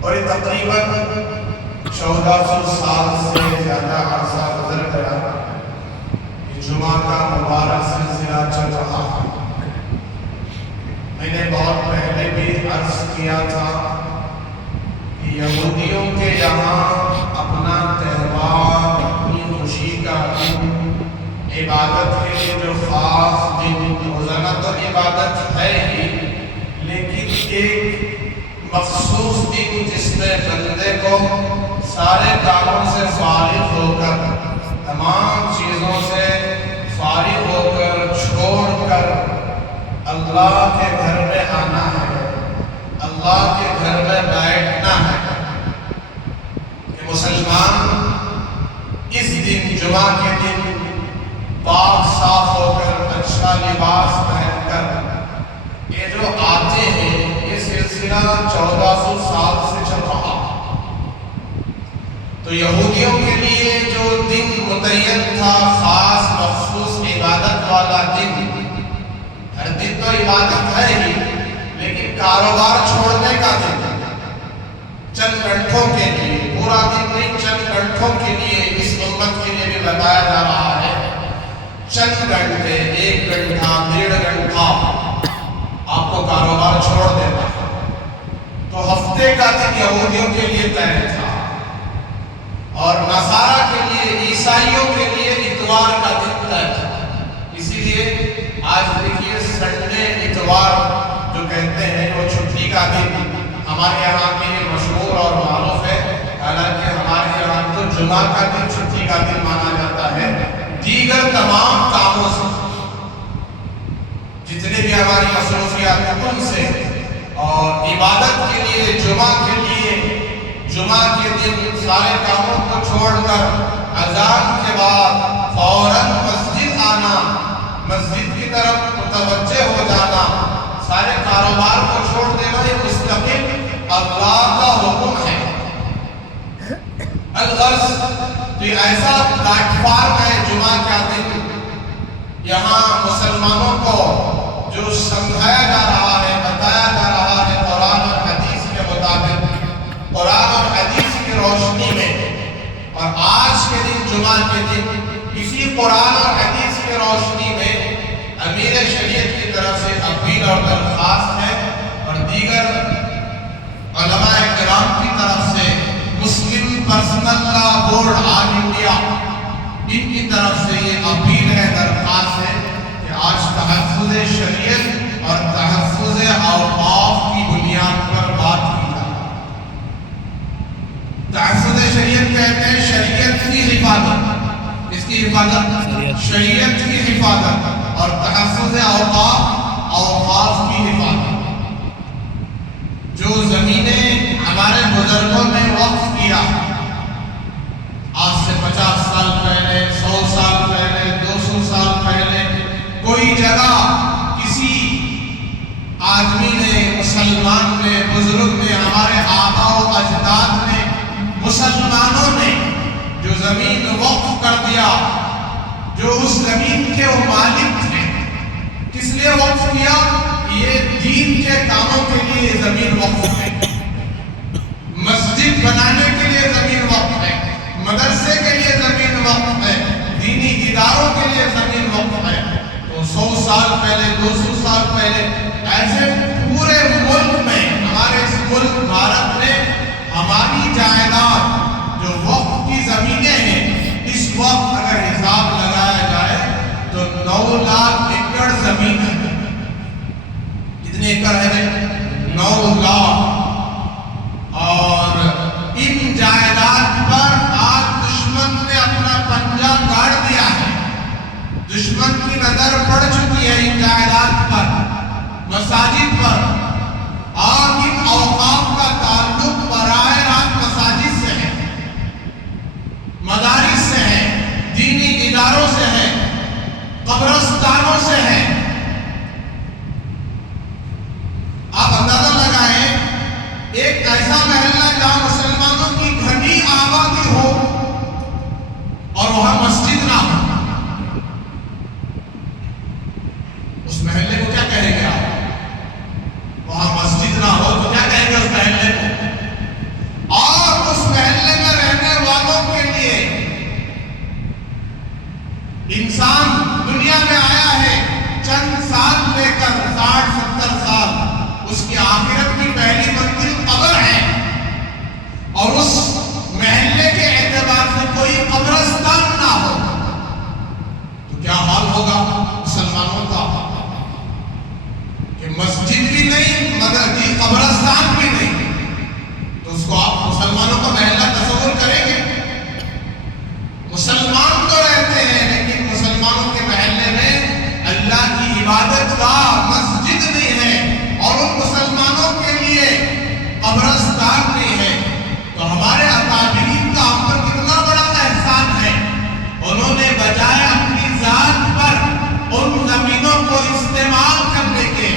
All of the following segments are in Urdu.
اور تقریباً 1400 سال سے زیادہ جمعہ کا مبارک سلسلہ چل رہا ہے۔ میں نے بہت پہلے بھی عرض کیا تھا کہ یہودیوں کے یہاں اپنا تہوار، اپنی خوشی کا دن، عبادت کے لیے جو خاص دن روزانہ تو عبادت ہے ہی، لیکن ایک مخصوص دن جس میں بندے کو سارے کاموں سے فارغ ہو کر، تمام چیزوں سے فارغ ہو کر، چھوڑ کر اللہ کے گھر میں آنا ہے، اللہ کے گھر میں بیٹھنا ہے۔ کہ مسلمان اس دن، جمعہ کے دن، پاک صاف ہو کر، اچھا لباس پہن کر یہ جو آتے ہیں، یہ سلسلہ 1400 سال سے چل رہا ہے۔ تو یہودیوں کے لیے جو دن متعین تھا، خاص مخصوص عبادت والا دن، ہر دن تو عبادت ہے ہی، لیکن کاروبار چھوڑنے کا دن، چند گھنٹوں کے لیے، پورا دن نہیں، چند گھنٹوں کے لیے اس امت کے لیے بھی بتایا جا رہا ہے۔ چند گھنٹے، 1 گھنٹہ، 1.5 گھنٹہ آپ کو کاروبار چھوڑ دینا ہے۔ تو ہفتے کا دن یہودیوں کے لیے طے تھا، اور نصارہ کے لیے، عیسائیوں کے لیے اتوار کا دن طے تھا۔ اسی لیے آج دیکھیے سنڈے، اتوار جو کہتے ہیں، وہ چھٹی کا دن ہمارے یہاں کے لیے مشہور اور معروف ہے۔ حالانکہ ہمارے یہاں تو جمعہ کا دن چھٹی کا دن مانا جاتا ہے۔ دیگر تمام کاموں سے، جتنے بھی ہماری مصروفیات ہیں ان سے، اور عبادت کے لیے، جمعہ کے لیے، جمعہ کے دن سارے کاموں کو چھوڑ کر اذان کے بعد فوراً مسجد آنا، مسجد کی طرف متوجہ ہو جانا، سارے کاروبار کو چھوڑ دینا، یہ مستقل اللہ کا حکم ہے۔ الغرض تو یہ ایسا پلیٹ فارم ہے جمعہ کا دن، یہاں مسلمانوں کو جو سمجھایا جا رہا ہے، بتایا جا رہا ہے قرآن اور حدیث کے مطابق، قرآن اور حدیث کی روشنی میں، اور آج کے دن، جمعہ کے دن، اسی قرآن اور حدیث کی روشنی میں امیر شریعت کی طرف سے اپیل اور درخواست ہے، اور دیگر علماء کرام کی طرف سے، مسلم پرسنل لا بورڈ آل انڈیا، ان کی طرف سے یہ اپیل ہے، درخواست ہے کہ آج تحفظ شریعت اور تحفظ اوقاف کی بنیاد پر بات کی جائے۔ تحفظ شریعت کہتے ہیں شریعت کی حفاظت، اس کی حفاظت، شریعت کی حفاظت، اور تحفظ اوقاف، اوقاف کی حفاظت۔ جو زمینیں ہمارے بزرگوں نے وقف کیا، آج سے 50 سال پہلے، 100 سال پہلے، 200 سال پہلے، کوئی جگہ کسی آدمی نے، مسلمان نے، بزرگ نے، ہمارے آباء و اجداد نے، مسلمانوں نے جو زمین وقف کر دیا، جو اس زمین کے وہ مالک تھے، کس لیے وقف کیا؟ یہ دین کے کاموں کے لیے زمین وقف ہے، مسجد بنانے کے لیے زمین وقف ہے، مدرسے کے لیے زمین وقف ہے، دینی اداروں کے لیے زمین وقف ہے۔ تو 100 سال پہلے، 200 سال پہلے ایسے پورے ملک میں، ہمارے اس ملک بھارت میں، ہماری جائیداد جو وقف کی زمینیں ہیں، اس وقت اگر حساب لگایا جائے تو 9 لاکھ ایکڑ زمین ہے۔ کتنے ایکڑ ہے؟ 9 لاکھ۔ اور ان جائیداد پر آج دشمن نے اپنا پنجہ گاڑ دیا ہے، دشمن کی نظر پڑ چکی ہے ان جائیداد پر، مساجد پر، اور ان اوقاف کا تعلق براہ راست مساجد سے ہے، مدارس سے ہے، دینی اداروں سے ہے، قبرستانوں سے ہے۔ آپ اندازہ لگائیں، ایک ایسا محلہ جہاں مسلمانوں کی گھنی آبادی ہو اور وہاں مسجد نہ ہو، اس محلے کو کیا کہیں گے آپ؟ وہاں مسجد نہ ہو تو کیا کہیں گے اس محلے کو؟ اور اس محلے میں رہنے والوں کے لیے انسان کر 60-70 سال، اس کی آخرت کی پہلی منزل قبر ہے، اور اس محلے کے اعتبار سے کوئی قبرستان نہ ہو تو کیا حال ہوگا مسلمانوں کا؟ کہ مسجد بھی نہیں مگر قبرستان بھی نہیں، تو اس کو آپ مسلمانوں کا محلہ تصور کریں گے؟ مسلمان تو رہتے ہیں لیکن مسلمانوں کے محلے میں اللہ کی عبادت گاہ مسجد نہیں ہے، اور ان مسلمانوں کے لیے قبرستان نہیں ہے، تو ہمارے اکابرین کا ہم پر کتنا بڑا احسان ہے۔ انہوں نے بجائے اپنی ذات پر ان زمینوں کو استعمال کرنے کے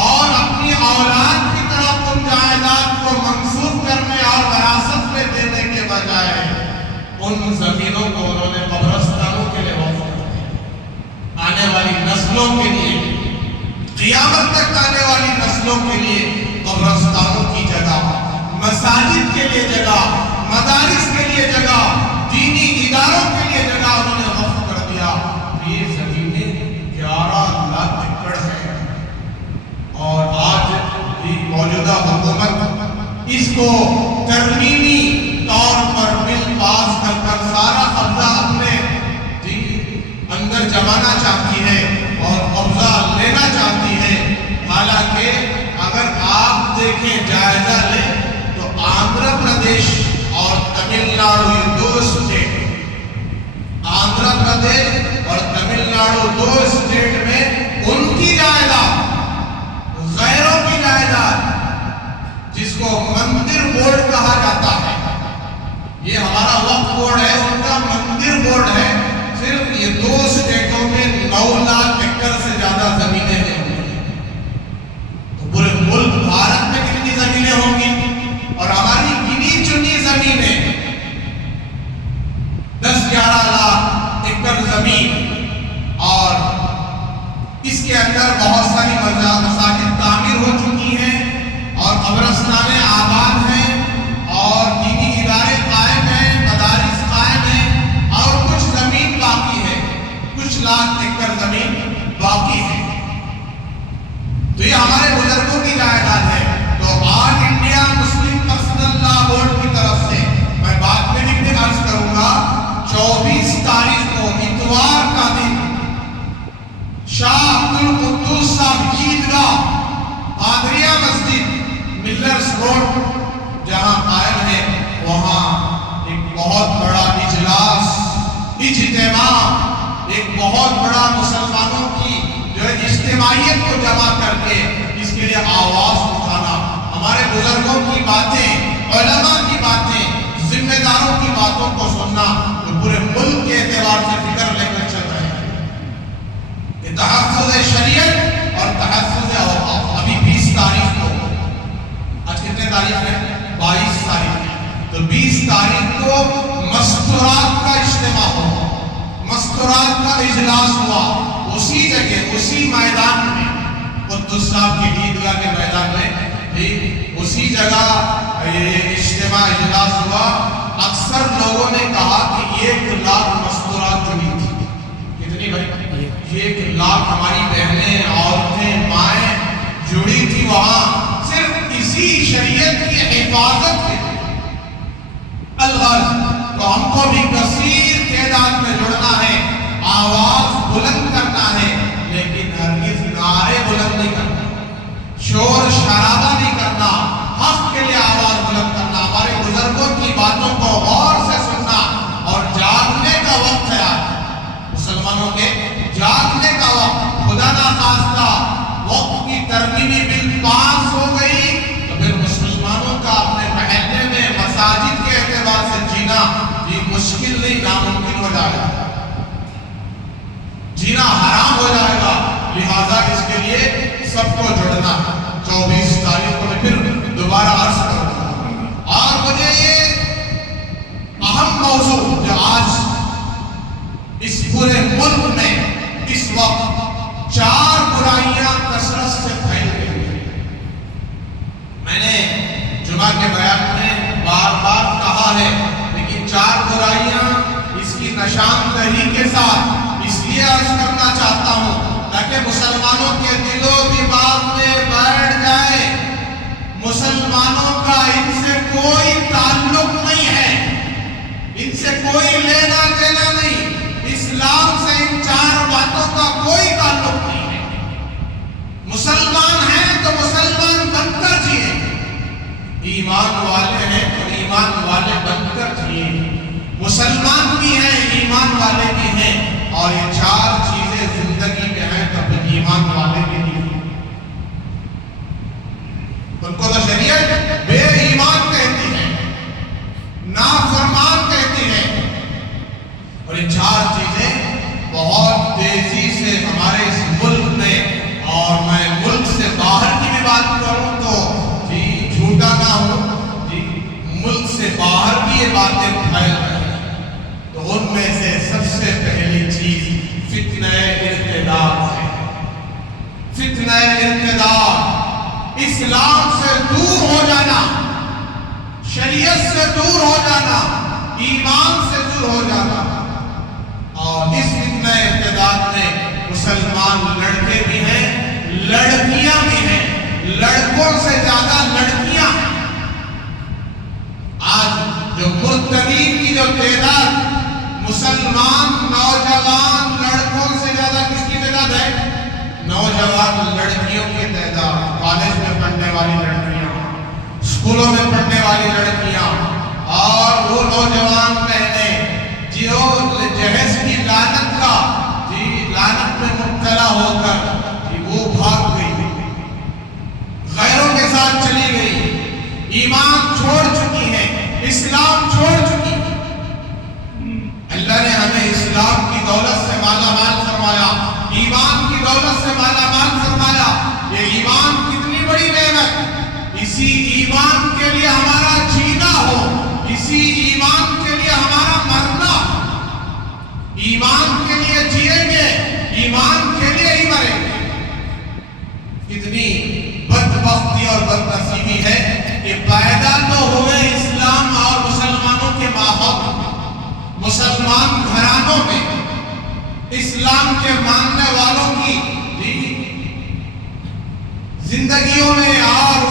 اور اپنی اولاد کی طرف ان جائیداد کو منسوخ کرنے اور وراثت میں دینے کے بجائے ان زمینوں کو انہوں نے قبرستانوں کے لیے وقف کر دیا۔ آنے والی نسلوں کے لیے، قیامت تک آنے والی نسلوں کے لیے قبرستانوں کی جگہ، مساجد کے لیے جگہ، مدارس کے لیے جگہ، دینی اداروں کے لیے جگہ انہوں نے وقف کر دیا۔ یہ زمینیں 11 لاکھ ایکڑ ہیں، اور آج بھی موجودہ حکومت اس کو ترمیمی طور پر بل پاس کر کر سارا قبضہ اپنے اندر جمانا چاہتی ہے اور قبضہ لینا چاہتی ہے۔ حالانکہ اگر آپ دیکھیں، جائزہ لیں تو آندھرا پردیش اور تمل ناڈو، یہ 2 اسٹیٹ، آندھرا پردیش اور تمل ناڈو 2 اسٹیٹ میں ان کی جائیداد، غیروں کی جائیداد، جس کو مندر بورڈ کہا جاتا ہے، یہ ہمارا وقف بورڈ ہے، ان کا مندر بورڈ ہے، صرف یہ 2 اسٹیٹوں میں 9 لاکھ ایکڑ سے زیادہ زمینیں ہیں۔ تو پورے ملک بھارت میں کتنی زمینیں ہوں گی؟ اور ہماری گنی چنی زمینیں 10-11 لاکھ ایکڑ زمین، اور اس کے اندر بہت ساری مساجد تعمیر ہو چکی ہیں، اور قبرستانیں آباد ہیں، اور دینی ادارے قائم ہیں، مدارس قائم ہیں، اور کچھ زمین باقی ہے، کچھ لاکھ ایکڑ زمین باقی ہے۔ تو یہ ہمارے بزرگوں کی جائیداد ہے۔ تو آج انڈیا مسلم پرسنل لا بورڈ کی طرف سے میں بعد میں بھی عرض کروں گا، 24 تاریخ کو اتوار کا دن شاہ عبدالقدوس صاحب عیدگاہ، قادریہ مسجد، ملرس روڈ جہاں قائم ہے، وہاں ایک بہت بڑا اجلاس، اجتماع، ایک بہت بڑا مسلمانوں کی جو ہے اجتماعیت کو جمع کر کے اس کے لیے آواز اٹھانا، ہمارے بزرگوں کی باتیں، علماء کی باتیں، ذمہ داروں کی باتوں کو سننا، جو پورے ملک کے اعتبار سے فکر لے کر چل رہے ہیں۔ یہ تحفظ شریعت اور تحفظ اوقاف۔ ابھی 20 تاریخ کو، آج کتنے تاریخ ہے؟ 22 تاریخ ہے، تو 20 تاریخ کو مستورات کا اجتماع ہوا، مستورات کا اجلاس ہوا، اسی جگہ، اسی میدان میں، قدس صاحب کی عیدگاہ کے میدان میں، اسی جگہ یہ اجتماع اجلاس ہوا۔ اکثر لوگوں نے کہا کہ 1 لاکھ مستورات جڑی تھی۔ کتنی بھائی؟ 1 لاکھ ہماری بہنیں، عورتیں، مائیں جڑی تھی وہاں، صرف اسی شریعت کی حفاظت کے لیے۔ الغرض تو ہم کو بھی کثیر تعداد میں جڑنا ہے، آواز بلند کرنا ہے، لیکن ہرگز نعرے بلند نہیں کرنا، شور شرابہ نہیں کرنا، حق کے لیے آواز بلند کرنا، ہمارے بزرگوں کی باتوں کو غور سے سننا، اور جاگنے کا وقت ہے آج مسلمانوں کے، جاگنے کا وقت۔ خدا نخواستہ وقت کی ترمیمی بل پاس ہو گئی تو پھر مسلمانوں کا اپنے محلے میں مساجد کے اعتبار سے جینا یہ مشکل نہیں، ناممکن ہو جائے گا، جینا حرام ہو جائے گا۔ لہذا اس کے لیے سب کو جڑنا۔ 24 تاریخ کو میں پھر دوبارہ عرض کروں گا، اور مجھے یہ اہم موضوع جو آج اس پورے ملک میں اس وقت 4 برائیاں کثرت سے پھیل گئی ہیں، میں نے جمعہ کے بیان میں بار بار کہا ہے، لیکن 4 برائیاں اس کی نشاندہی کے ساتھ اس لیے عرض کرنا چاہتا ہوں تاکہ مسلمانوں کے دل و دماغ میں بیٹھ جائے مسلمانوں کا ان سے کوئی تعلق نہیں ہے، ان سے کوئی لینا دینا نہیں، اسلام سے ان چار باتوں کا کوئی تعلق نہیں ہے۔ مسلمان ہیں تو مسلمان بن کر جیے، ایمان والے ہیں تو ایمان والے بن کر جیے، مسلمان بھی ہیں ایمان والے بھی ہیں، اور یہ چار چیزیں زندگی میں ہیں تو پھر ایمان والے بھی نہیں ہیں۔ ان کو تو شریعت بے ایمان کہتی ہے، نافرمان کہتی ہے، اور یہ چار چیزیں بہت تیزی سے ہمارے اس ملک میں، اور میں ملک سے باہر کی بھی بات کروں تو جی جھوٹا نہ ہو جی، ملک سے باہر بھی یہ باتیں پھیل رہی ہیں، تو ان میں سے سب سے پہلی چیز فتنہ ارتداد ہے۔ فتنہ ارتداد، اسلام سے دور ہو جانا، شریعت سے دور ہو جانا، ایمان سے دور ہو جانا، اور اس فتنہ ارتداد میں مسلمان لڑکے بھی ہیں، لڑکیاں بھی ہیں، لڑکوں سے زیادہ لڑکیاں ہیں۔ آج جو مرتدین کی جو تعداد مسلمان نوجوان لڑکوں سے زیادہ کس کی تعداد ہے؟ نوجوان لڑکیوں کی تعداد، کالج میں پڑھنے والی لڑکیاں، اسکولوں میں پڑھنے والی لڑکیاں، اور وہ نوجوان بہنیں جو جہیز کی لعنت کا لعنت میں مبتلا ہو کر وہ بھاگ گئی، غیروں کے ساتھ چلی گئی، ایمان چھوڑ چکی ہے، اسلام چھوڑ چکی ہے۔ اللہ نے ہمیں اسلام کی دولت سے مالا مال فرمایا، ایمان کی دولت سے مالا مال فرمایا۔ یہ ایمان کتنی بڑی نعمت، اسی ایمان کے لیے ہمارا جینا ہو، اسی ایمان کے لیے ہمارا مرنا ہو، ایمان کے لیے جیئیں گے، ایمان کے لیے ہی مریں گے۔ کتنی بدبختی اور بدنصیبی ہے کہ پیدا تو ہوئے اسلام اور مسلمانوں کے ماحول میں، مسلمان گھرانوں میں، اسلام کے ماننے والوں کی زندگیوں میں، اور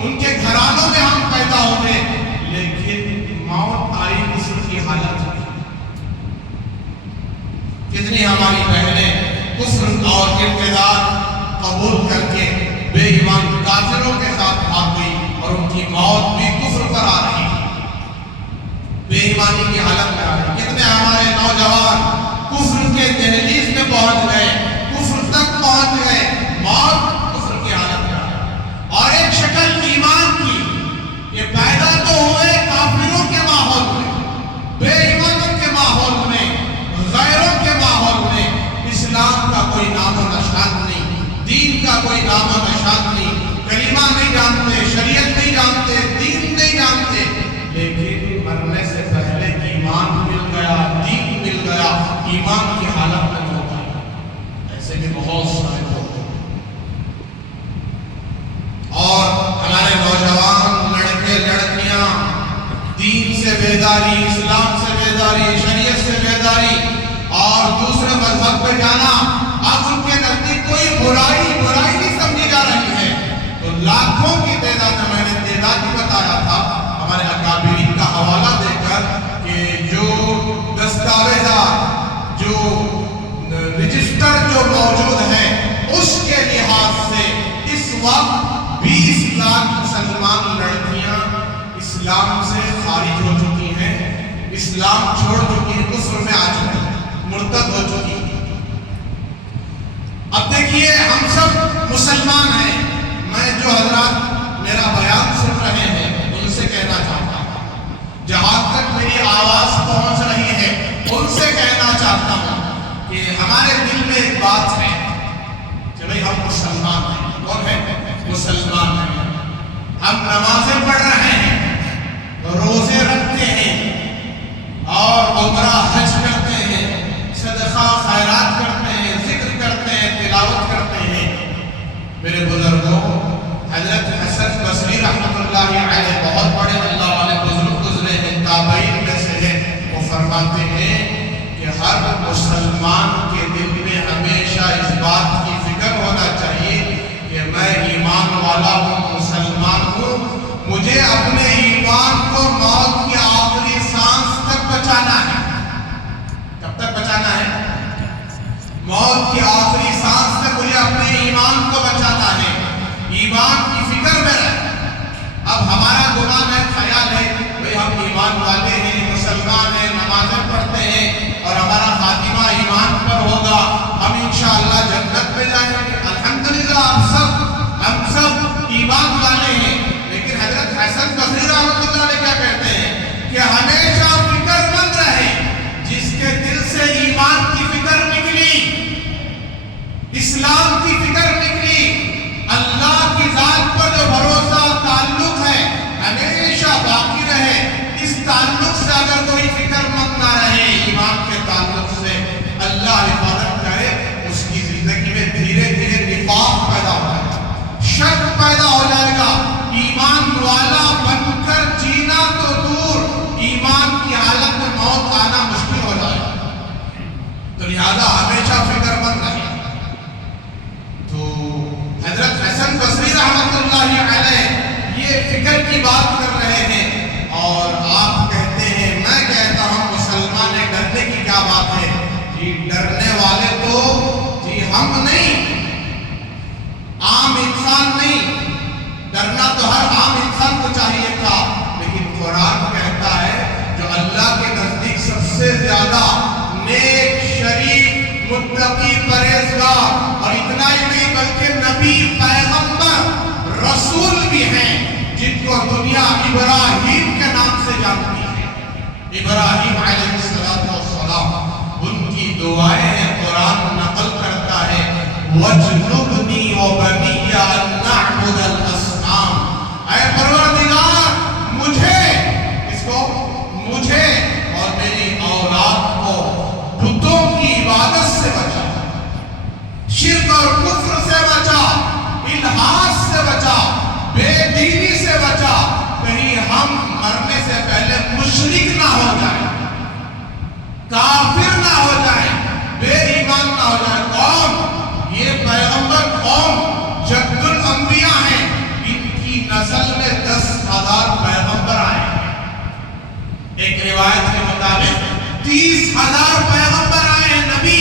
ان کے گھرانوں میں ہم پیدا ہوئے، لیکن موت آئی کسی کی حالت میں۔ کتنی ہماری بہنیں کفر اور ارتداد قبول کر کے بے ایمان کافروں کے ساتھ بھاگ گئی، اور ان کی موت بھی کفر پر آ رہی ہے، بے ایمانی کی حالت میں آ رہی ہے۔ کتنے ہمارے نوجوان کفر کے دہلیز میں پہنچ گئے، کفر تک پہنچ گئے، موت کفر کی حالت میں آ رہی ہے۔ اور ایک شکل ایمان کی، یہ پیدا تو ہوئے کافروں کے ماحول میں، بے ایمانوں کے ماحول میں، غیروں کے ماحول میں، اسلام کا کوئی نام و نشان نہیں، دین کا کوئی نام و نشان نہیں، کلمہ نہیں جانتے، شریعت نہیں جانتے، دین نہیں جانتے، لیکن مرنے سے پہلے ایمان مل گیا، دین مل گیا، ایمان کی حالت میں ہو گئی۔ ایسے بھی بہت سارے لوگ ہیں، اور ہمارے نوجوان لڑکے لڑکیاں دین سے بیداری، اسلام سے بیداری، شریعت سے بیداری اور دوسرے مذہب پہ جانا اب ان کے نزدیک کوئی برائی نہیں سمجھی جا رہی ہے۔ تو لاکھوں کی تعداد میں نے تعداد بھی بتایا تھا ہمارے اکابرین کا حوالہ دے کر کہ جو دستاویزات، جو رجسٹر جو موجود ہیں، اس کے لحاظ سے اس وقت 20 لاکھ مسلمان لڑکیاں اسلام سے خارج ہو چکی ہیں، اسلام چھوڑ چکی ہیں، کفر میں آ چکی ہیں، مرتد ہو چکی ہیں۔ اب دیکھیے ہم سب مسلمان ہیں، میں جو حضرات میرا بیان سن رہے ہیں ان سے کہنا چاہتا ہوں، جہاں تک میری آواز پہنچ رہی ہے ان سے کہنا چاہتا ہوں کہ ہمارے دل میں ایک بات ہے کہ بھئی ہم مسلمان ہیں۔ کون ہے؟ مسلمان ہیں، ہم نمازیں پڑھ رہے ہیں، روزے رکھتے ہیں، اور عمرہ حج کرتے ہیں، صدقہ خیرات کرتے ہیں، ذکر کرتے ہیں، تلاوت کرتے ہیں۔ میرے بزرگوں، حضرت حسن بصری رحمۃ اللہ علیہ بہت بڑے اللہ والے بزرگ گزرے ہیں، تابعین میں سے ہیں، وہ فرماتے ہیں کہ کہ ہر مسلمان کے دل میں ہمیشہ اس بات کی فکر ہونا چاہیے کہ میں ایمان والا ہوں، مسلمان ہوں، مجھے اپنے ایمان کو موت کی آخری سانس تک بچانا ہے۔ کب تک بچانا ہے؟ موت کی آخری سانس تک مجھے اپنے ایمان کو بچانا ہے، ایمان کی فکر میں رہے۔ اب ہمارا گمان ہے، خیال ہے بھئی ہم ایمان والے ہیں، مسلمان ہیں، نمازیں پڑھتے ہیں اور ہمارا خاتمہ ایمان پر ہوگا، ہم انشاءاللہ جنت میں جائیں گے۔ الحمدللہ ہم سب ایمان والے ہیں، لیکن حضرت حسن بصری رحمۃ اللہ علیہ کیا کہتے ہیں کہ ہمیشہ فکر مند رہے، جس کے دل سے ایمان کی فکر نکلی، اسلام کی فکر نکلی، اللہ کی ذات پر جو بھروسہ تعلق ہے ہمیشہ باقی رہے۔ اس تعلق سے اگر کوئی فکر مند نہ رہے، ایمان کے تعلق سے، اللہ حفاظت کرے، اس کی زندگی میں دھیرے دھیرے نفاق پیدا ہو جائے گا، شک پیدا ہو جائے گا، ایمان والا بن کر جینا تو دور، ایمان کی حالت میں موت آنا مشکل ہو جائے گا۔ تو لہذا ہمیشہ فکر مند رہے۔ تو حضرت حسن بصری رحمۃ اللہ علیہ یہ فکر کی بات کر رہے ہیں، اور آپ کہتے ہیں، میں کہتا ہوں مسلمان ہے، ڈرنے کی کیا بات ہے؟ جی ڈرنے والے تو جی ہم نہیں، عام انسان نہیں، ڈرنا تو ہر عام انسان کو چاہیے تھا، لیکن قرآن کہتا ہے جو اللہ کے نزدیک سب سے زیادہ نیک، شریف، متقی، پرہیزگار، اور اتنا ہی نہیں بلکہ نبی، پیغمبر، رسول بھی ہیں، جن کو دنیا ابراہیم کے نام سے جانتی ہے، ابراہیم علیہ السلام، ان کی دعائیں ہیں، قرآن نقل کرتا ہے وَاجْنُبْنِي وَبَنِيَّ أَن نَعْبُدَ الْأَصْنَامَ، اے پروردگار مجھے اور میری اولاد کو بتوں کی عبادت سے بچا، شرک اور کفر سے بچا، الحاد سے بچا، بے دینی سے بچا، کہیں ہم مرنے سے پہلے مشرک نہ ہو جائیں، کافر نہ ہو جائیں، بے ایمان نہ ہو جائیں۔ قوم، یہ پیغمبر قوم جد الانبیاء ہیں، ان کی نسل میں 10,000 پیغمبر آئے ہیں، ایک روایت کے مطابق 30,000 پیغمبر آئے ہیں، نبی،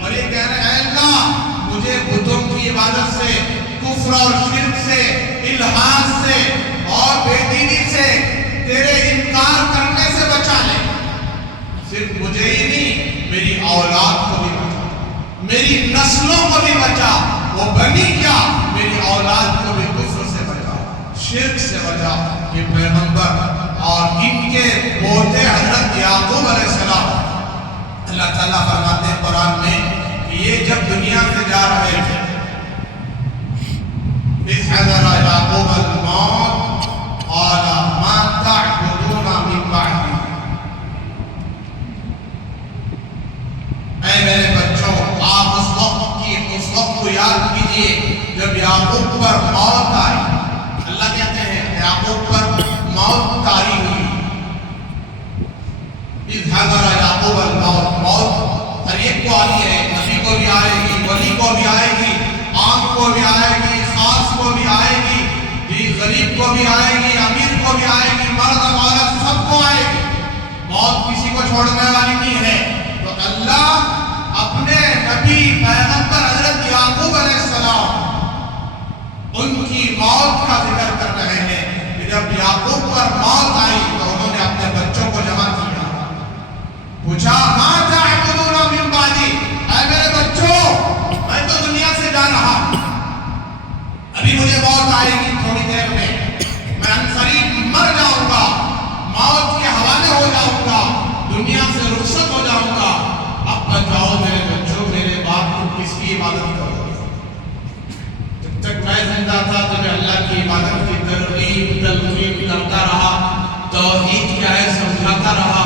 اور یہ کہہ رہے ہیں اے اللہ مجھے بتوں کی عبادت سے، کفر اور شرک سے، الحاد سے اور بے دینی سے، تیرے انکار کرنے سے بچا لے۔ صرف مجھے ہی نہیں، میری اولاد کو بھی بچا، میری نسلوں کو بھی بچا، وہ بنی کیا، میری اولاد کو بھی کفر سے بچا، شرک سے بچا۔ یہ پیغمبر اور ان کے پوتے حضرت یعقوب علیہ السلام، اللہ تعالیٰ فرماتے ہیں قرآن میں کہ یہ جب دنیا سے جا رہے تھے، اِذْ حَضَرَ يَعْقُوبَ الْمَوْتُ قَالَ مَا تَعْبُدُونَ مِن بَعْدِي، اے میرے بچوں، آپ اس وقت کو یاد کیجئے جب یعقوب پر موت آئی۔ اللہ کہتے ہیں یعقوب پر موت طاری ہوئی، اِذْ حَضَرَ يَعْقُوبَ الْمَوْتُ، موت ہر ایک کو آئی ہے، نبی کو بھی آئے گی، ولی کو بھی آئے گی، عام کو بھی آئے گی، خاص کو بھی آئے گی، جی غریب کو بھی آئے گی، امیر کو بھی آئے گی، مرد عورت سب کو آئے گی، موت کسی کو چھوڑنے والی نہیں ہے۔ تو اللہ اپنے نبی پیغمبر حضرت یعقوب علیہ السلام ان کی موت کا ذکر کر رہے ہیں کہ جب یعقوب پر موت آئی تو انہوں نے اپنے بچوں کو جمع کیا، پوچھا مَا تَعْبُدُونَ مِن بَعْدِي، اے میرے بچوں میں تو دنیا سے جا رہا ہوں، ابھی مجھے موت آئے گی تھوڑی دیر میں عنقریب مر جاؤں گا، موت کے حوالے ہو جاؤں گا، دنیا سے رخصت ہو جاؤں گا، اب بتاؤ میرے بچوں میرے باپ کو کس کی عبادت کرو گے؟ جب تک میں زندہ تھا تو میں اللہ کی عبادت کی ترغیب تلقین کرتا رہا، توحید کیا ہے سمجھاتا رہا،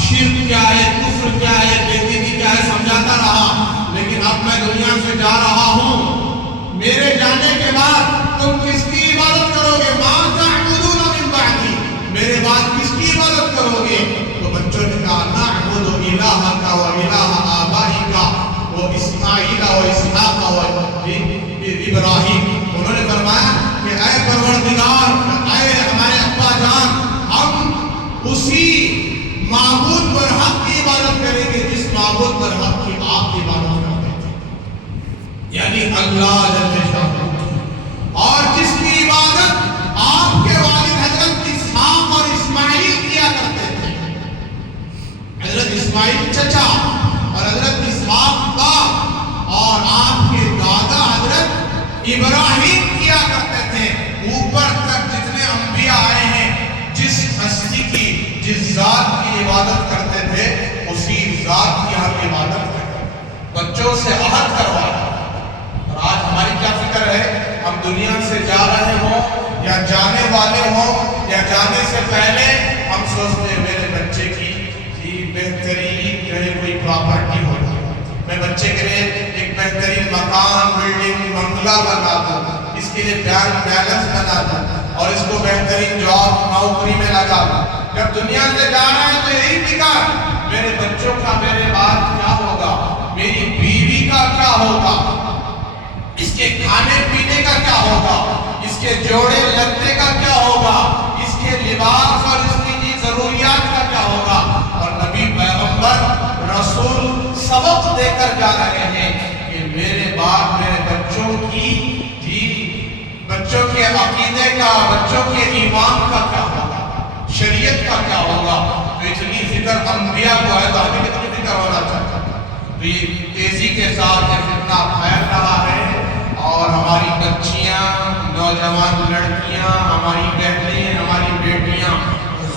شرک کیا ہے، کفر کیا ہے، بے دینی کیا ہے سمجھاتا رہا، لیکن اب میں دنیا سے جا رہا ہوں، میرے جانے کے بعد تم کس کی عبادت کرو گے؟ مَا تَعْبُدُونَ مِن بَعْدِي، میرے بعد کس کی عبادت کرو گے؟ تو بچوں نے کہا نَعْبُدُ إِلَٰهَكَ وَإِلَٰهَ اللہ جل شانہ اور جس کی عبادت آپ کے والد حضرت اسحاق اور اسماعیل کیا کرتے تھے. حضرت اسماعیل چچا اور حضرت اسحاق باپ اور آپ کے دادا حضرت ابراہیم کیا کرتے تھے. اوپر تک جتنے انبیاء آئے ہیں جس ہستی کی جس ذات کی عبادت کرتے تھے اسی ذات کی ہم عبادت کرتے ہیں. بچوں سے عہد کروایا. اور آج ہماری کیا فکر ہے؟ ہم دنیا سے جا رہے ہوں یا جانے والے ہوں یا جانے سے پہلے ہم سوچتے ہیں میرے بچے کی بہترین جو ہے کوئی پراپرٹی ہو جائے، میں بچے کے لیے ایک بہترین مکان، بلڈنگ، بنگلہ بنا دوں، اس کے لیے بینک بیلنس بنا دوں اور اس کو بہترین جاب نوکری میں لگا دوں. جب دنیا سے جا رہے ہیں تو یہی فکر میرے بچوں کا میرے بعد کیا ہوگا، میری بیوی کا کیا ہوگا، اس کے کھانے پینے کا کیا ہوگا، اس کے جوڑے لگنے کا کیا ہوگا، اس کے لباس اور اس کی ضروریات کا کیا ہوگا. اور نبی پیغمبر رسول سبق دے کر جا رہے ہیں کہ میرے بعد میرے بچوں کی بچوں کے عقیدے کا، بچوں کے ایمان کا کیا ہوگا، شریعت کا کیا ہوگا. تو اتنی فکر انبیاء کو ہے تو ہمیں کتنی فکر ہونا چاہتا ہے. تو یہ تیزی کے ساتھ یہ فتنہ پھیل رہا ہے اور ہماری بچیاں، نوجوان لڑکیاں، ہماری بہنیں، ہماری بیٹیاں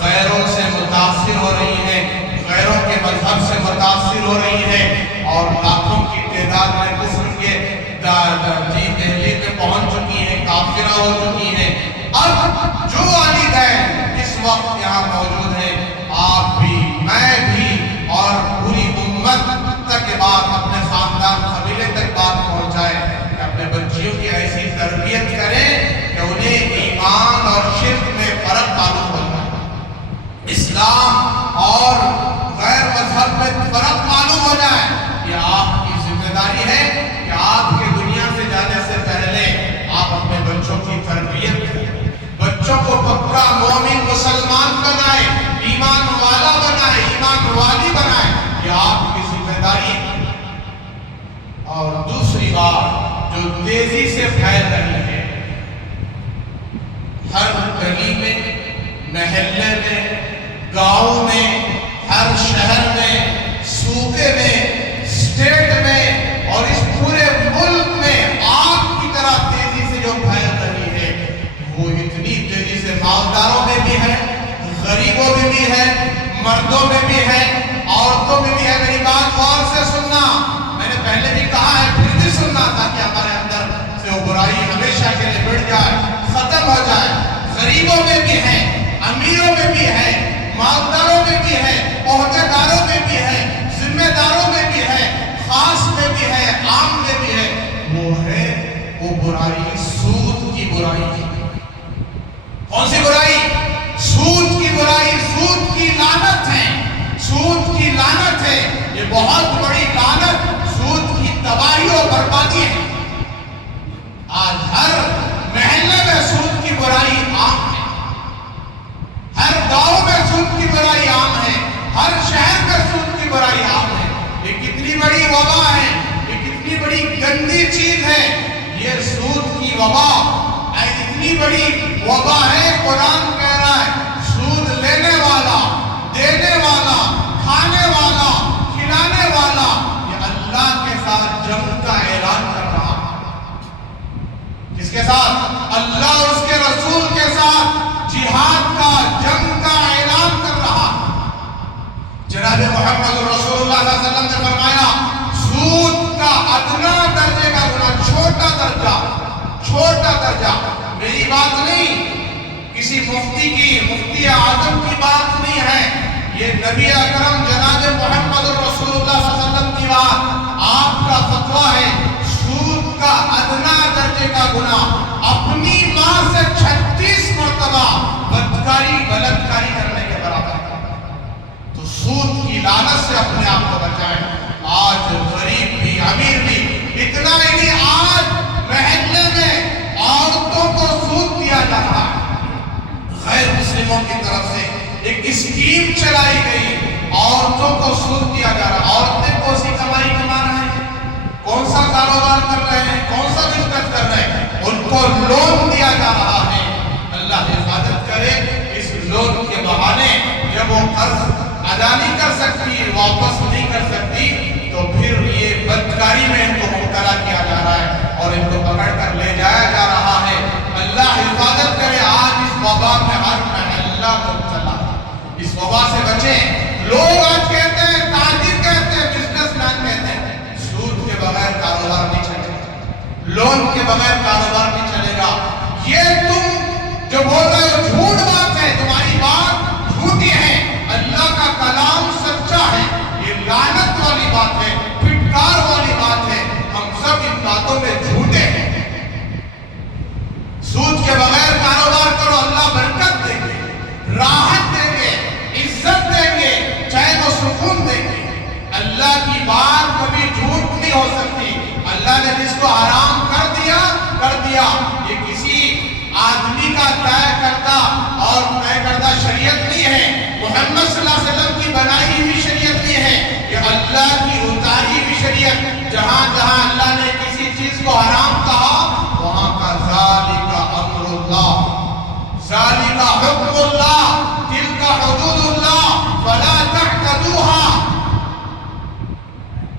غیروں سے متاثر ہو رہی ہیں، غیروں کے مذہب سے متاثر ہو رہی ہیں اور لاکھوں کی تعداد میں کفر کے دہلی میں پہنچ چکی ہیں، کافرہ ہو چکی ہیں. اب جو والدین اس وقت یہاں موجود ہیں، آپ بھی، میں بھی اور پوری امت تک بات، اپنے خاندان قبیلے تک بات پہنچائے کہ اپنے بچیوں کی ایسی تربیت کریں کہ انہیں ایمان اور شرک میں فرق معلوم ہو جائے، اسلام اور غیر مذہب میں فرق معلوم ہو جائے. یہ آپ کی ذمہ داری ہے کہ آپ کے دنیا سے جانے سے پہلے آپ اپنے بچوں کی تربیت کریں، بچوں کو پکا مومن مسلمان بنائیں، ایمان والا بنائیں، ایمان والی بنائیں. یہ آپ کی ذمہ داری ہے. اور دوسری بات جو تیزی سے پھیل رہی ہے، ہر گلی میں، محلے میں، گاؤں میں، ہر شہر میں، صوبے میں، اسٹیٹ میں اور اس پورے ملک میں آگ کی طرح تیزی سے جو پھیل رہی ہے، وہ اتنی تیزی سے مالداروں میں بھی ہے، غریبوں میں بھی ہے، مردوں میں بھی ہے، عورتوں میں بھی ہے. میری بات غور سے سننا، میں نے پہلے بھی کہا ہے پھر بھی سننا تاکہ ہمارے اندر سے وہ برائی ہمیشہ کے لیے مٹ جائے، ختم ہو جائے. غریبوں میں بھی ہے، امیروں میں بھی ہے، مالداروں میں بھی ہے، عہدے داروں میں بھی ہے، ذمہ داروں میں بھی ہے، خاص میں بھی ہے، عام میں بھی ہے. وہ ہے وہ برائی، سود کی برائی. کون سی برائی؟ سود کی برائی. سود کی لعنت ہے، سود کی لعنت ہے. یہ بہت بڑی لعنت، سود کی تباہی و بربادی ہے. آج ہر محلے میں سود کی برائی عام ہے، ہر گاؤں میں سود کی برائی عام ہے، ہر شہر میں سود کی برائی عام ہے. یہ کتنی بڑی وبا ہے، یہ کتنی بڑی گندی چیز ہے. یہ سود کی وبا اتنی بڑی وبا ہے. قرآن کہہ رہا ہے سود لینے والا، دینے والا، کھانے والا، کھلانے والا یہ اللہ کے ساتھ جنگ کا اعلان کر رہا. کس کے ساتھ؟ اللہ اور اس کے رسول کے ساتھ جہاد کا، جنگ کا اعلان کر رہا. جناب محمد رسول اللہ صلی اللہ علیہ وسلم نے فرمایا سود کا ادنا درجے کا گناہ، چھوٹا درجہ، چھوٹا درجہ. میری بات نہیں، کسی مفتی کی، مفتی اعظم کی بات نہیں ہے، یہ نبی اکرم جناب محمد رسول اللہ صلی اللہ علیہ وسلم کی بات، آپ کا فتویٰ ہے. سود کا ادنا درجے کا گناہ اپنی ماں سے 36 مرتبہ بدکاری، غلطکاری کرنے کے برابر ہے. تو سود کی لعنت سے اپنے آپ کو بچائیں. آج غریب بھی، امیر بھی، اتنا ہی نہیں، آج محلے میں عورتوں کو سود دیا جا رہا ہے. غیر مسلموں کی طرف سے ایک اسکیم چلائی گئی، عورتوں کو سود دیا جا رہا ہے. عورتیں کون سی کمائی کما رہے ہیں، کون سا کاروبار کر رہے ہیں، کون سا ادا نہیں کر سکتی، واپس نہیں کر سکتی، تو پھر یہ بدکاری میں ان کو مبتلا کیا جا رہا ہے اور ان کو پکڑ کر لے جایا جا رہا ہے۔ اللہ حفاظت کرے، آج اس وبا میں ہر محلہ مبتلا، اس وبا سے بچیں۔ لوگ آج کہتے ہیں، تاجر کہتے ہیں، بزنس مین کہتے ہیں، سود کے بغیر کاروبار نہیں چلے گا، لون کے بغیر کاروبار نہیں چلے گا۔ یہ تم جو بول رہے ہو جھوٹ بات ہے، تمہاری بات جھوٹی ہے، اللہ کا کلام سچا ہے، یہ لعنت والی بات ہے، پھٹکار والی بات ہے، ہم سب ان باتوں میں جھوٹے ہیں۔ سود کے بغیر کاروبار کرو، اللہ برکت دیں گے، راحت دیں گے، عزت دیں گے، چین و سکون دیں گے۔ اللہ کی بات کبھی جھوٹ نہیں ہو سکتی۔ اللہ نے جس کو حرام کر دیا کر دیا، یہ کسی آدمی کا طے کرتا اور طے کردہ شریعت نہیں ہے، محمد صلی اللہ علیہ وسلم کی بنائی ہوئی شریعت نہیں ہے، یہ اللہ کی اتاری ہوئی شریعت۔ جہاں جہاں اللہ نے کسی چیز کو حرام کہا، وہاں کا ذالک امر اللہ، ذالک حکم اللہ، تلک حدود اللہ فلا تعتدوها۔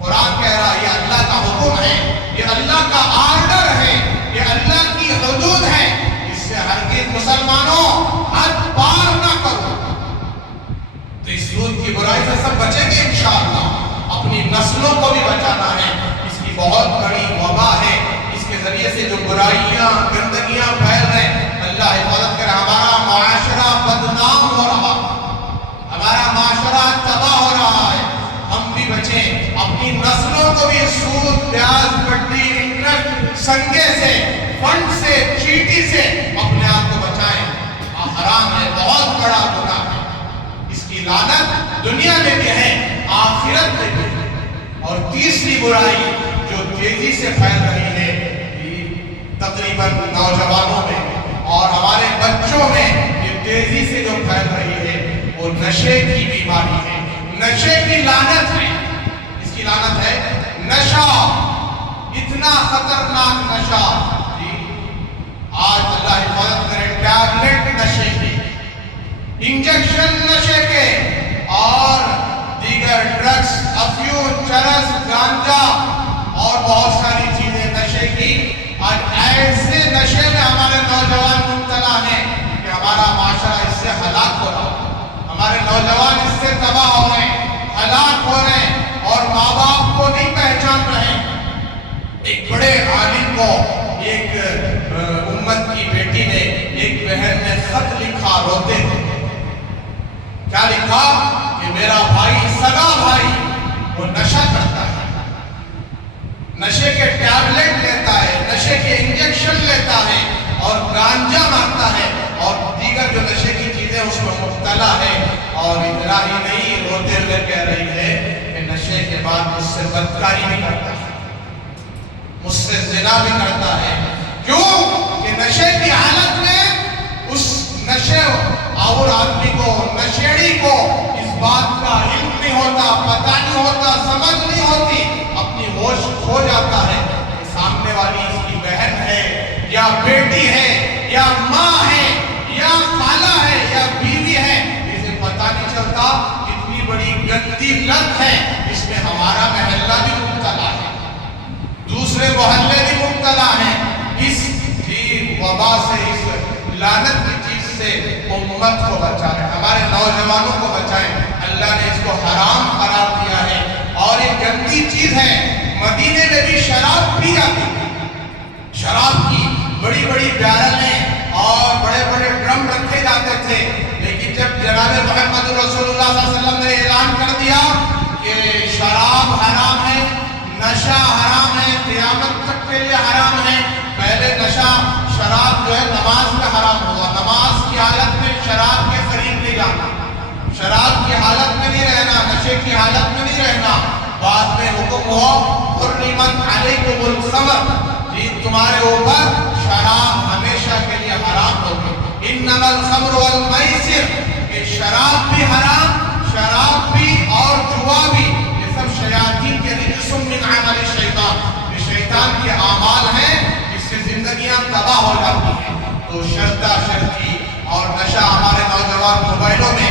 قرآن کہہ رہا ہے یہ اللہ کا حکم ہے، یہ اللہ کا آرڈر ہے، یہ اللہ کی حدود ہے، اس سے ہرگز مسلمانوں حد پار نہ کرو۔ تو اس سود کی برائی سے سب بچیں گے انشاءاللہ، اپنی نسلوں کو بھی بچانا ہے۔ اس کی بہت بڑی وبا ہے، اس کے ذریعے سے جو برائیاں گندگیاں پھیل رہے ہیں، اللہ حفاظت کرے۔ ہمارا معاشرہ بدنام ہو رہا، ہمارا معاشرہ تباہ ہو رہا ہے، ہم بھی بچیں، اپنی نسلوں کو بھی سود، بیاج، وڈی، انٹرسٹ، سنگے سے، فنڈ سے، چیٹی سے اپنے آپ کو بچائیں۔ حرام ہے، بہت بڑا گناہ ہے، اس کی لعنت دنیا میں بھی ہے، آخرت میں بھی ہے۔ اور تیسری برائی جو تیزی سے پھیل رہی ہے تقریباً نوجوانوں میں اور ہمارے بچوں میں، یہ تیزی سے جو پھیل رہی ہے وہ نشے کی بیماری ہے، نشے کی لعنت ہے۔ اس کی لعنت ہے نشہ، اتنا خطرناک نشہ، آج اللہ حفاظت کرے، ٹیبلٹ نشے کے، انجیکشن نشے کے اور دیگر ڈرگس، افیون، چرس، گانجا اور بہت ساری چیزیں نشے کی۔ آج ایسے نشے میں ہمارے نوجوان مبتلا ہیں کہ ہمارا معاشرہ اس سے ہلاک ہو رہا ہے، ہمارے نوجوان اس سے تباہ ہو رہے ہیں، ہلاک ہو رہے ہیں اور ماں باپ کو نہیں پہچان رہے۔ ایک بڑے عالم کو ایک امت کی بیٹی نے، ایک بہن نے خط لکھا روتے تھے۔ کیا لکھا کہ میرا بھائی، سگا بھائی، وہ نشہ کرتا ہے، نشے کے ٹیبلٹ لیتا ہے، نشے کے انجیکشن لیتا ہے اور گانجا مارتا ہے اور دیگر جو نشے کی چیزیں اس میں مبتلا ہے۔ اور اتنا ہی نہیں، روتے ہوئے کہہ رہی ہے کہ نشے کے بعد مجھ سے بدکاری بھی کرتا ہے، مجھ سے زنا بھی کرتا ہے۔ کیوں کہ نشے کی حالت میں اس نشے اور آدمی کو، نشیڑی کو اس بات کا علم نہیں ہوتا، پتہ نہیں ہوتا، سمجھ نہیں ہوتی، اپنی ہوش کھو جاتا ہے کہ سامنے والی اس کی بہن ہے یا بیٹی ہے یا ماں ہے یا خالہ ہے یا بیوی ہے، اسے پتہ نہیں چلتا۔ اتنی بڑی گندی لت ہے، اس میں ہمارا محلہ بھی مبتلا ہے، دوسرے محلے بھی مبتلا ہیں۔ اس وبا سے، اس لعنت کی چیز سے امت کو بچائیں، ہمارے نوجوانوں کو بچائیں۔ اللہ نے اس کو حرام قرار دیا ہے اور ایک گندی چیز ہے۔ مدینے میں بھی شراب پی جاتی تھی، شراب کی بڑی بڑی بیرلیں اور بڑے بڑے ڈرم رکھے جاتے تھے، لیکن جب جناب محمد رسول اللہ صلی اللہ علیہ وسلم نے اعلان کر دیا کہ شراب حرام ہے، نشہ حرام ہے، قیامت تک کے لیے حرام ہے۔ پہلے نشہ، شراب جو ہے نماز میں حرام ہوا، نماز کی حالت میں شراب کے قریب نہیں جانا، شراب کی حالت میں نہیں رہنا، نشے کی حالت میں نہیں رہنا۔ بعد میں حکم ہوا حرمت علیکم الخمر، جی تمہارے اوپر شراب ہمیشہ کے لیے حرام ہوگی۔ انما الخمر والمیسر، کہ شراب بھی حرام، شراب بھی اور جوا بھی، یہ سب شیاطین کے رجس من عمل الشیطان، یہ شیطان کے اعمال ہیں، اس سے زندگیاں تباہ ہو جاتی ہیں۔ تو شرطہ شرطی اور نشہ ہمارے نوجوان موبائلوں میں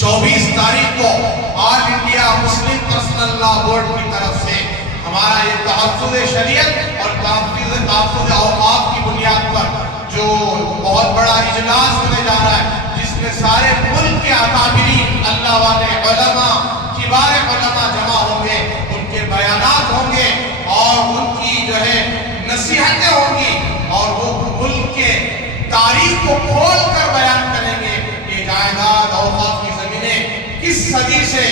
24 تاریخ کو آل انڈیا مسلم پرسنل لا بورڈ کی طرف سے ہمارا یہ تحفظ شریعت اور تحفظ اوقاف کی بنیاد پر جو بہت بڑا اجلاس ہونے جا رہا ہے، جس میں سارے ملک کے اکابرین اللہ والے علماء، کبار علماء جمع ہوں گے، ان کے بیانات ہوں گے اور ان کی جو ہے نصیحتیں ہوں گی، اور وہ ملک کے تاریخ کو کھول کر بیان کریں گے کہ جائیداد اوقاف کی زمینیں کس صدی سے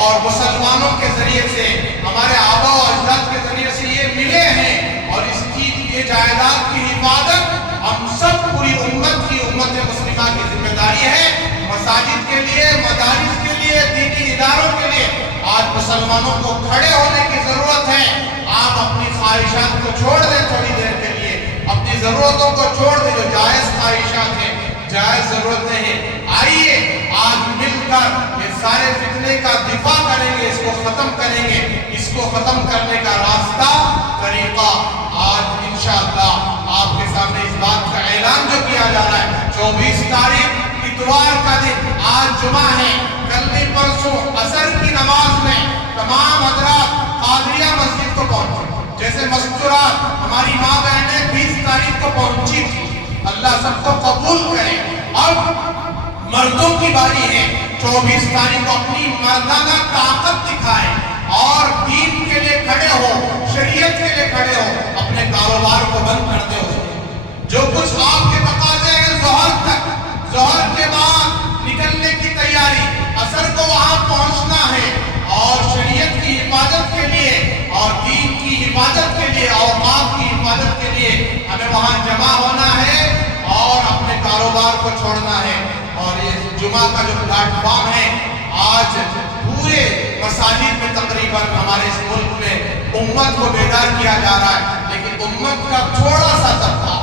اور مسلمانوں کے ذریعے سے، ہمارے آبا و اجداد کے ذریعے سے یہ ملے ہیں، اور اس کی یہ جائیداد کی حفاظت ہم سب پوری امت مسلمہ کی ذمہ داری ہے۔ مساجد کے لیے، مدارس کے لیے، دینی اداروں کے لیے آج مسلمانوں کو کھڑے ہونے کی ضرورت ہے۔ آپ اپنی خواہشات کو چھوڑ دیں تھوڑی دیر کے لیے، اپنی ضرورتوں کو چھوڑ دیں، جو جائز خواہشات ہیں، جائز ضرورتیں ہیں، آئیے آج مل کر یہ سارے فتنے کا دفاع کریں گے، اس کو ختم کریں گے۔ اس کو ختم کرنے کا راستہ، طریقہ آج انشاءاللہ آپ کے سامنے اس بات کا اعلان جو کیا جا رہا ہے۔ 24 تاریخ اتوار کا دن، آج جمعہ ہے، کل نہیں پرسوں عصر کی نماز میں تمام حضرات قادریہ مسجد کو پہنچے، جیسے مستورات ہماری ماں بہنیں 20 تاریخ کو پہنچی تھی۔ اللہ سب کو قبول کرے۔ اب مردوں کی باری ہے، 24 تاریخ کو اپنی مردانہ طاقت دکھائیں اور دین کے لیے کھڑے ہو، شریعت کے لیے کھڑے ہو، اپنے کاروبار کو بند کر دے۔ جو کچھ آپ کے تقاضے ہیں ظہر تک، ظہر کے بعد نکلنے کی تیاری، عصر کو وہاں پہنچنا ہے، اور شریعت کی حفاظت کے لیے اور دین کی حفاظت کے لیے، اوقاف کی حفاظت کے لیے ہمیں وہاں جمع ہونا ہے اور اپنے کاروبار کو چھوڑنا ہے۔ اور یہ جمعہ کا جو پلیٹ فارم ہے، آج پورے مساجد میں تقریباً ہمارے اس ملک میں امت کو بیدار کیا جا رہا ہے، لیکن امت کا تھوڑا سا طبقہ،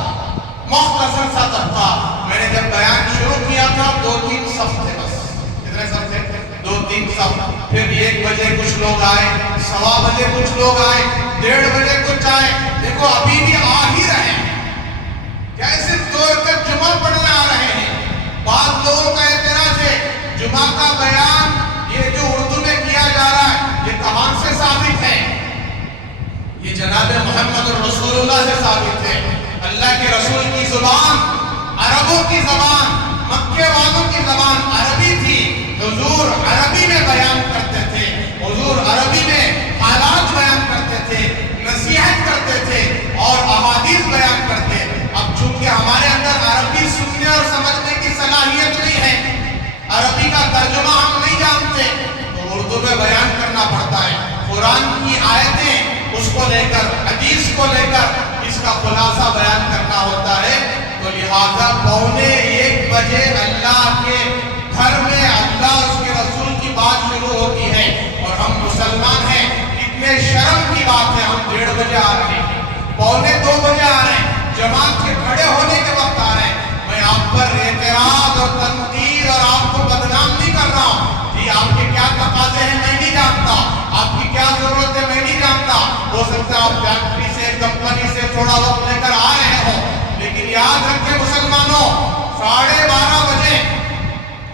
مختصر سا طبقہ، میں نے جب بیان شروع کیا تھا 2-3 صف تھے، بس کتنے صف تھے؟ 2-3 صف۔ پھر 1 بجے کچھ لوگ آئے، 1:15 بجے کچھ لوگ آئے، 1:30 بجے کچھ آئے۔ دیکھو ابھی بھی آ ہی رہے ہیں، کیسے 2 رکعت جمعہ پڑھنے آ رہے ہیں۔ بعض لوگوں کا اعتراض ہے جمعہ کا بیان یہ جو اردو میں کیا جا رہا ہے، یہ کہاں سے ثابت ہے؟ یہ جناب محمد رسول اللہ سے ثابت ہے۔ اللہ کے رسول کی زبان عربوں کی زبان، مکے والوں کی زبان عربی تھی۔ حضور عربی میں بیان کرتے تھے، حضور عربی میں حالات بیان کرتے تھے، نصیحت کرتے تھے اور احادیث بیان کرتے۔ اب چونکہ ہمارے اندر عربی سننے اور سمجھنے کی صلاحیت نہیں ہے، عربی کا ترجمہ ہم نہیں جانتے، تو اردو میں بیان کرنا پڑتا ہے۔ قرآن کی آیتیں اس کو لے کر، حدیث کو لے کر اس کا خلاصہ بیان کرنا ہوتا ہے۔ تو لہذا 1:15 بجے اللہ کے گھر میں اللہ اس کے رسول کی بات شروع ہوتی ہے، اور ہم مسلمان ہیں، اتنے شرم کی بات ہے ہم 1:30 بجے آ رہے ہیں، 1:45 بجے آ رہے ہیں، جماعت کے کھڑے ہونے کے وقت آ رہے ہیں۔ میں آپ پر اعتراض اور تنقید اور آپ کو بدنام نہیں کر رہا ہوں، جی آپ کے کیا تقاضے ہیں میں نہیں جانتا، آپ کی کیا ضرورت ہے میں نہیں جانتا، ہو سکتا ہے آپ فیکٹری سے، کمپنی سے تھوڑا وقت لے کر آ رہے ہوں، لیکن یاد رکھیں مسلمانوں، 12:30 بجے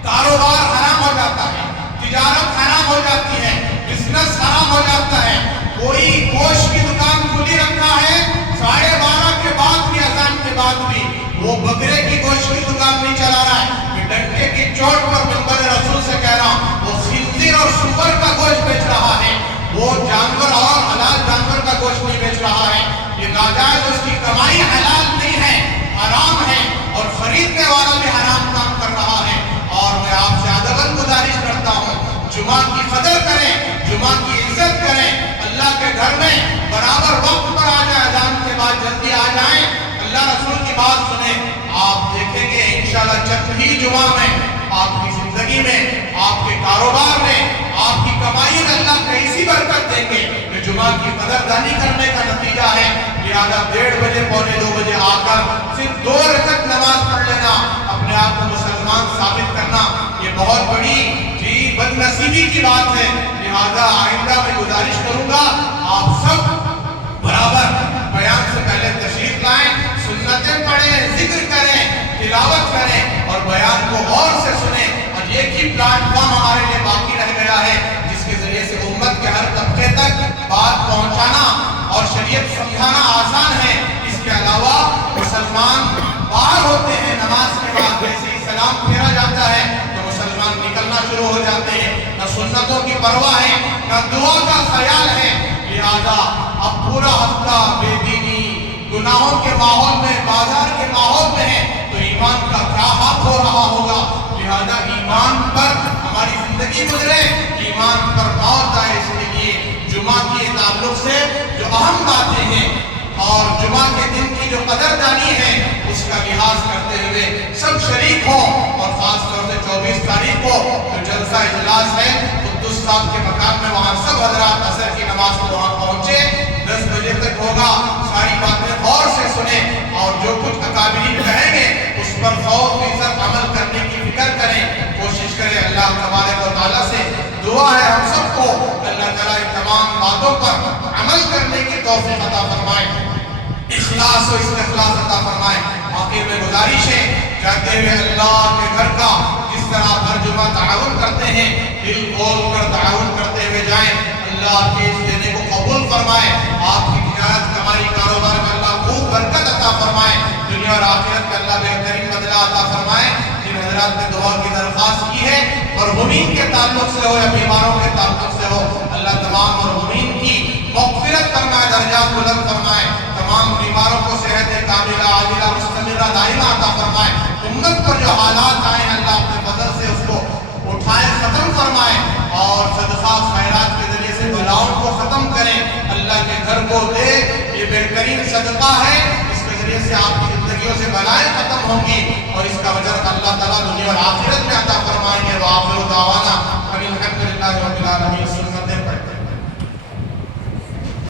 کاروبار حرام ہو جاتا ہے، تجارت حرام ہو جاتی ہے، بزنس حرام ہو جاتا ہے۔ کوئی گوشت کی دکان کھلی رکھا ہے، 12:30 کے بعد بھی، اذان کے بعد بھی وہ بکرے کی گوشت کی دکان نہیں چلا رہا ہے، میں ڈنڈے کی چوٹ پر منبر رسول سے کہہ رہا ہوں، وہ خنزیر اور سور کا گوشت بیچ رہا ہے، وہ جانور اور حلال جانور کا گوشت نہیں بیچ رہا ہے، یہ ناجائز، اس کی کمائی حلال نہیں ہے، حرام ہے، اور خریدنے والا بھی حرام کام کر رہا ہے۔ اور میں آپ سے ادباً گزارش کرتا ہوں، جمعہ کی قدر کریں، جمعہ کی عزت کریں، اللہ کے گھر میں برابر وقت پر آ جائیں، اذان کے بعد جلدی آ جائیں، اللہ رسول کی بات سنیں۔ آپ دیکھیں گے انشاءاللہ چند ہی جمعہ میں آپ کی زندگی میں، آپ کے کاروبار میں، آپ کی کمائی میں اللہ کیسی برکت دیں گے۔ یہ جمعہ کی قدردانی کرنے کا نتیجہ ہے۔ لہٰذا 1:30 بجے، 1:45 بجے آ کر صرف 2 رکعت نماز پڑھ لینا، اپنے آپ کو مسلمان ثابت کرنا، یہ بہت بڑی بد نصیبی کی بات ہے۔ لہٰذا آئندہ میں گزارش کروں گا آپ سب برابر بیان سے پہلے تشریف لائیں، سنتیں پڑھیں، ذکر کریں، تلاوت کریں اور بیان کو غور سے سنیں، اور ایک ہی پلیٹ فارم ہمارے لیے باقی رہ گیا ہے جس کے ذریعے سے امت کے ہر طبقے تک بات پہنچانا اور شریعت سمجھانا آسان ہے۔ اس کے علاوہ مسلمان باہر ہوتے ہیں نماز کے بعد، جیسے ہی سلام پھیرا جاتا ہے تو مسلمان نکلنا شروع ہو جاتے ہیں، نہ سنتوں کی پرواہ ہے نہ دعا کا خیال ہے۔ لہذا اب پورا ہفتہ بے دینی گناہوں کے ماحول میں، بازار کے ماحول میں ہے تو ایمان کا کیا حق ہو رہا ہوگا۔ لہذا ایمان پر ہماری زندگی گزرے، ایمان پر موت آئے، اس کے لیے جمعہ کے تعلق سے جو اہم باتیں ہیں اور جمعہ کے دن کی جو قدردانی ہے اس کا لحاظ کرتے ہوئے سب شریک ہوں، اور خاص طور سے 24 تاریخ کو جو جلسہ اجلاس ہے قدس صاحب کے مکان میں، وہاں سب حضرات عصر کی نماز کو وہاں پہنچے، 10 بجے تک ہوگا، ساری باتیں غور سے سنیں اور جو کچھ اکابرین کہیں گے اس پر 100% عمل کرنے کی فکر کریں، کوشش کریں۔ اللہ تبارک و تعالیٰ سے دعا ہے ہم سب کو اللہ تعالیٰ ان تمام باتوں پر عمل کرنے کی توفیق عطا فرمائے، اخلاص و استخلاص عطا فرمائے۔ آخر میں گزارش ہے جاتے ہوئے اللہ کے گھر کا جس طرح ہر جمعہ تعاون کرتے ہیں، دل کھول کر تعاون کرتے ہوئے جائیں، اللہ کے اس دینے کو قبول فرمائے، آپ کی تجارت ہماری کاروبار میں اللہ خوب برکت عطا فرمائے، دنیا اور آخرت میں اللہ بہترین بدلہ عطا فرمائے۔ جن حضرات نے دعا کی درخواست کی ہے مرحومین کے تعلق سے ہو یا بیماروں کے تعلق سے ہو، اللہ تمام مرحومین کی مغفرت فرمائے، درجات بلند فرمائے، تمام بیماروں کو صحت کاملہ عاجلہ مستمرہ دائمہ عطا فرمائے، امت پر جو حالات آئے ہیں اللہ اپنے فضل سے اس کو اٹھائے ختم فرمائے، اور صدقہ خیرات کے ذریعے سے بلاؤں کو ختم کریں، اللہ کے گھر کو دے، یہ بہترین صدقہ ہے، اس کے ذریعے سے آپ کی زندگیوں سے بلائیں ختم ہوں گی اور اس کا اجر اللہ تعالیٰ دنیا اور آخرت میں عطا فرمائیں گے۔ وآخر دعوانا الحمدللہ رب العالمین۔